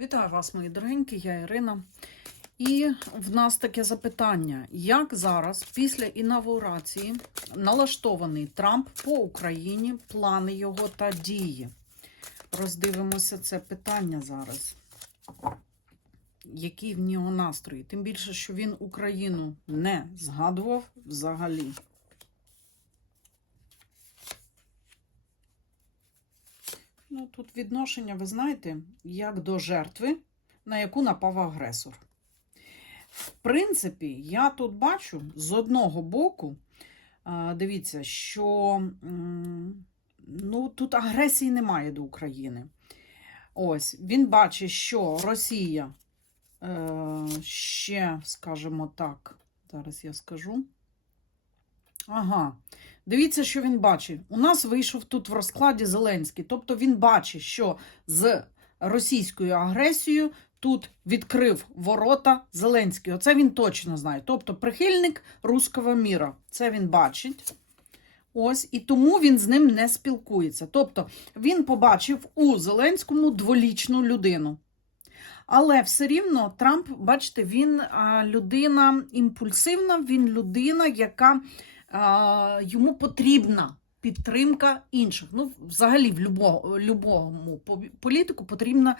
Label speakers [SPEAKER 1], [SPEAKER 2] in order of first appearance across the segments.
[SPEAKER 1] Вітаю вас, мої дорогенькі, я Ірина. І в нас таке запитання: як зараз, після інавгурації, налаштований Трамп по Україні, плани його та дії? Роздивимося це питання зараз. Які в нього настрої? Тим більше, що він Україну не згадував взагалі. Ну, тут відношення, ви знаєте, як до жертви, на яку напав агресор. В принципі, я тут бачу з одного боку, дивіться, що ну, тут агресії немає до України. Ось, він бачить, що Росія е, ще, скажімо так, зараз я скажу. Ага. Дивіться, що він бачить. У нас вийшов тут в розкладі Зеленський. Тобто він бачить, що з російською агресією тут відкрив ворота Зеленський. Оце він точно знає. Тобто прихильник руського міра. Це він бачить. Ось, і тому він з ним не спілкується. Тобто він побачив у Зеленському дволічну людину. Але все рівно Трамп, бачите, він людина імпульсивна, він людина, яка йому потрібна підтримка інших. Ну, взагалі, в любому політику потрібна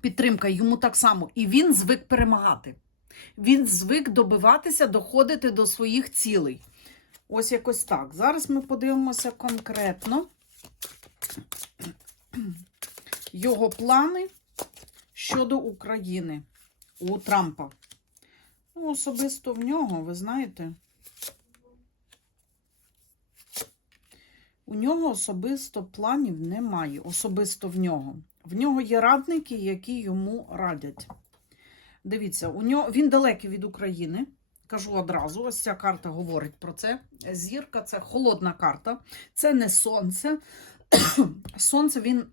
[SPEAKER 1] підтримка йому так само. І він звик перемагати. Він звик добиватися, доходити до своїх цілей. Ось якось так. Зараз ми подивимося конкретно його плани щодо України у Трампа. Ну, особисто в нього, ви знаєте, нього особисто планів немає. Особисто в нього. В нього є радники, які йому радять. Дивіться, у нього він далекий від України. Кажу одразу, ось ця карта говорить про це. Зірка це холодна карта, це не сонце. Сонце він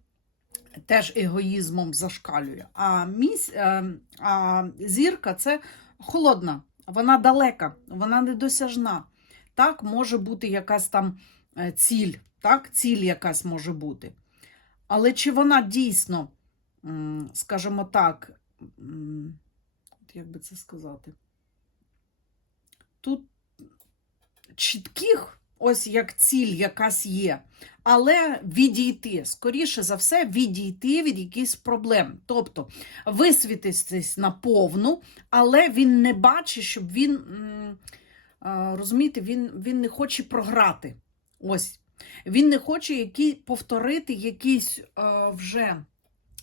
[SPEAKER 1] теж егоїзмом зашкалює. А, місь, е, а зірка це холодна, вона далека, вона недосяжна. Так, може бути якась там ціль, так, ціль якась може бути. Але чи вона дійсно, скажімо так, як би це сказати? Тут чітких, ось як ціль якась є, але відійти, скоріше за все, відійти від якихось проблем. Тобто висвітитись наповну, але він не бачить, щоб він, розумієте, він, він не хоче програти. Ось. Він не хоче які, повторити якийсь е, вже,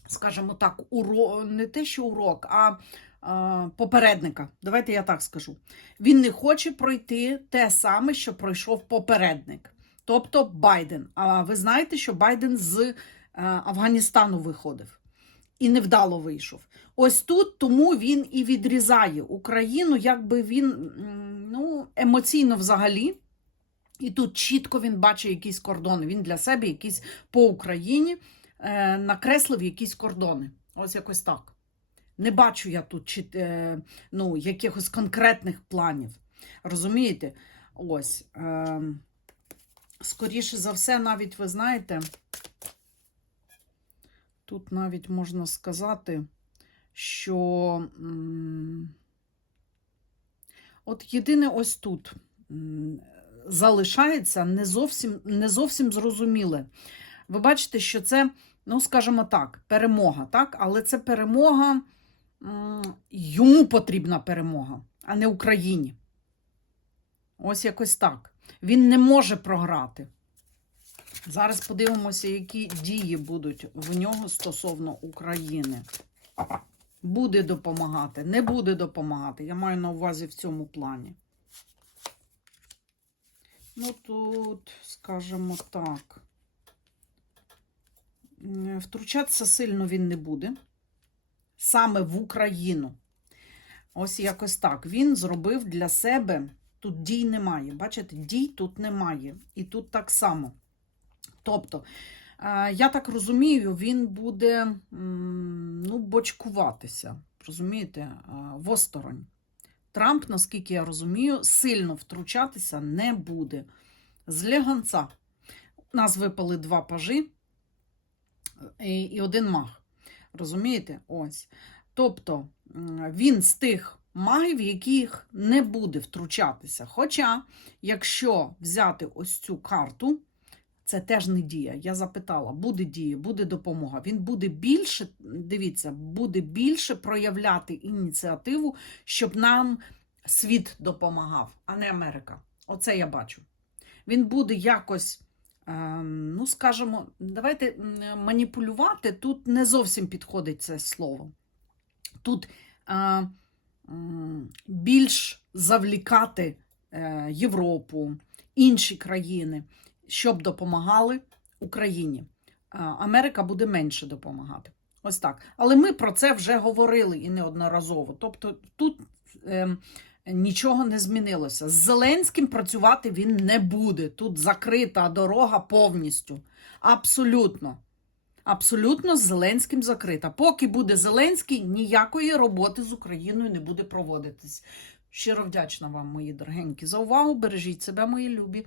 [SPEAKER 1] скажімо так, уро... не те, що урок, а е, попередника. Давайте я так скажу. Він не хоче пройти те саме, що пройшов попередник. Тобто Байден. А ви знаєте, що Байден з е, Афганістану виходив і невдало вийшов. Ось тут тому він і відрізає Україну, якби він ну, емоційно взагалі. І тут чітко він бачить якісь кордони. Він для себе якісь по Україні е, накреслив якісь кордони. Ось якось так. Не бачу я тут чіт, е, ну, якихось конкретних планів. Розумієте? Ось. Е, скоріше за все, навіть ви знаєте, тут навіть можна сказати, що от єдине ось тут. Залишається не зовсім, не зовсім зрозуміле. Ви бачите, що це, ну, скажімо так, перемога, так? але це перемога, йому потрібна перемога, а не Україні. Ось якось так. Він не може програти. Зараз подивимося, які дії будуть в нього стосовно України. Буде допомагати, не буде допомагати. Я маю на увазі в цьому плані. Ну, тут, скажімо так, втручатися сильно він не буде. Саме в Україну. Ось якось так. Він зробив для себе, тут дій немає. Бачите, дій тут немає. І тут так само. Тобто, е, я так розумію, він буде ну, бочкуватися, розумієте, е, в осторонь. Трамп, наскільки я розумію, сильно втручатися не буде. З легонця. Нас випали два пажі і, і один маг. Розумієте? Ось. Тобто він з тих магів, яких не буде втручатися. Хоча, якщо взяти ось цю карту, це теж не дія. Я запитала, буде дія, буде допомога. Він буде більше, дивіться, буде більше проявляти ініціативу, щоб нам світ допомагав, а не Америка. Оце я бачу. Він буде якось, ем, ну скажімо, давайте маніпулювати. Тут не зовсім підходить це слово. Тут е, більш завлікати е, Європу, інші країни, щоб допомагали Україні. Америка буде менше допомагати. Ось так. Але ми про це вже говорили і неодноразово. Тобто тут ем, нічого не змінилося. З Зеленським працювати він не буде. Тут закрита дорога повністю. Абсолютно. Абсолютно з Зеленським закрита. Поки буде Зеленський, ніякої роботи з Україною не буде проводитись. Щиро вдячна вам, мої дорогенькі, за увагу. Бережіть себе, мої любі,